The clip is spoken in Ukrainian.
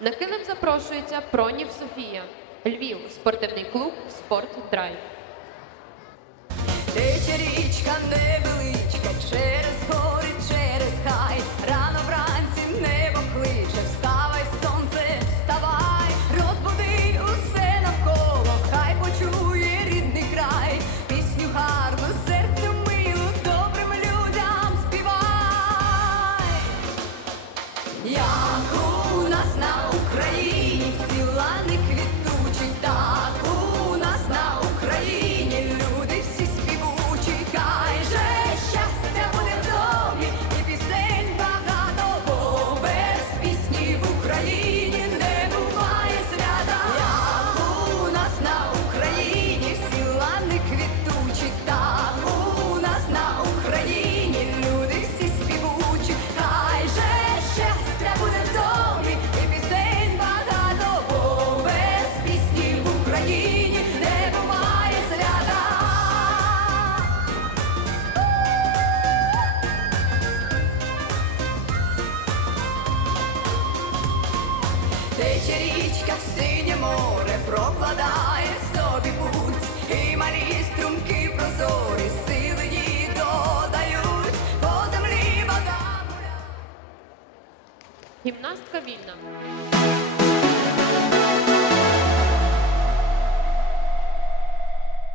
На килим запрошується Пронів Софія. Львів, спортивний клуб Спорт Драйв. Тече річка невеличка, через гори, через хай. Рано вранці небо кличе, вставай, сонце, вставай, розбуди усе навколо, хай почує рідний край, пісню гарну, серцю милу, добрим людям співай. Як Тече річка в синє море, прокладає собі путь, і малі струмки прозорі, сили додають, по землі вода. Гімнастка вільна.